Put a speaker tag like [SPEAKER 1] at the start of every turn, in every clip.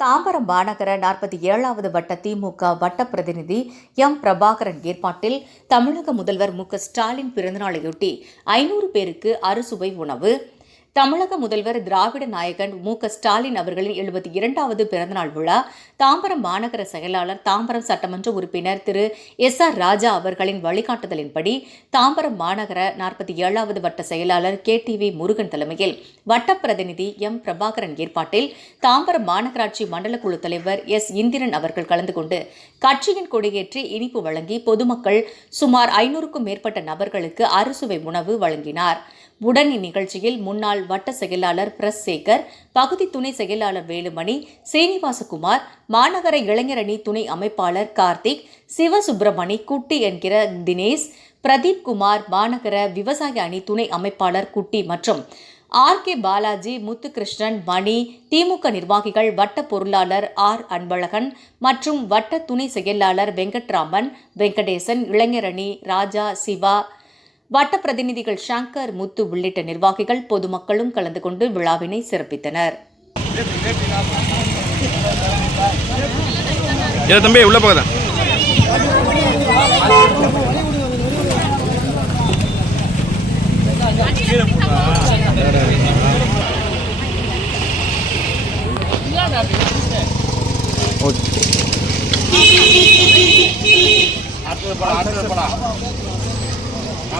[SPEAKER 1] தாம்பரம் மாநகர நாற்பத்தி ஏழாவது வட்ட திமுக வட்ட பிரதிநிதி எம் பிரபாகரன் ஏற்பாட்டில் தமிழக முதல்வர் மு க ஸ்டாலின் பிறந்தநாளையொட்டி ஐநூறு பேருக்கு அறுசுவை உணவு தமிழக முதல்வர் திராவிட நாயகன் மு. க. ஸ்டாலின் அவர்களின் எழுபத்தி இரண்டாவது பிறந்தநாள் விழா தாம்பரம் மாநகர செயலாளர் தாம்பரம் சட்டமன்ற உறுப்பினர் திரு. எஸ். ஆர். ராஜா அவர்களின் வழிகாட்டுதலின்படி தாம்பரம் மாநகர நாற்பத்தி ஏழாவது வட்ட செயலாளர் கே. டி. வி. முருகன் தலைமையில் வட்ட பிரதிநிதி எம். பிரபாகரன் ஏற்பாட்டில் தாம்பரம் மாநகராட்சி மண்டல குழு தலைவர் எஸ். இந்திரன் அவர்கள் கலந்து கொண்டு கட்சியின் கொடியேற்றி இனிப்பு வழங்கி பொதுமக்கள் சுமார் ஐநூறுக்கும் மேற்பட்ட நபர்களுக்கு அறுசுவை உணவு வழங்கினார். உடன் இந்நிகழ்ச்சியில் முன்னாள் வட்ட செயலாளர் பிரஸ் சேகர் பகுதி துணை செயலாளர் வேலுமணி சீனிவாசகுமார் மாநகர இளைஞரணி துணை அமைப்பாளர் கார்த்திக் சிவசுப்பிரமணி குட்டி என்கிற தினேஷ் பிரதீப் குமார் மாநகர விவசாய அணி துணை அமைப்பாளர் குட்டி மற்றும் ஆர் கே பாலாஜி முத்துகிருஷ்ணன் மணி திமுக நிர்வாகிகள் வட்ட பொருளாளர் ஆர் அன்பழகன் மற்றும் வட்ட துணை செயலாளர் வெங்கட்ராமன் வெங்கடேசன் இளைஞரணி ராஜா சிவா வட்ட பிரதிநிதிகள் சங்கர் முத்து உள்ளிட்ட நிர்வாகிகள் பொதுமக்களும் கலந்து கொண்டு விழாவினை சிறப்பித்தனர்.
[SPEAKER 2] ஏ தம்பி உள்ள போகாத
[SPEAKER 3] போதும் போதும் ஏ போதும்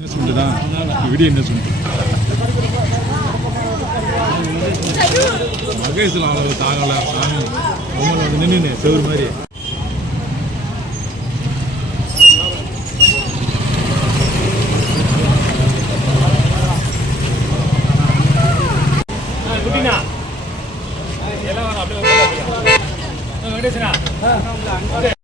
[SPEAKER 3] என்ன
[SPEAKER 4] இன்வெஸ்ட்மெண்ட் தான் விடிய இன்வெஸ்ட்மெண்ட் மகேஷில் அவ்வளவு தாகல சாமி. உங்களை வந்து நின்று செவ்வறு மாதிரி.
[SPEAKER 3] அப்படியே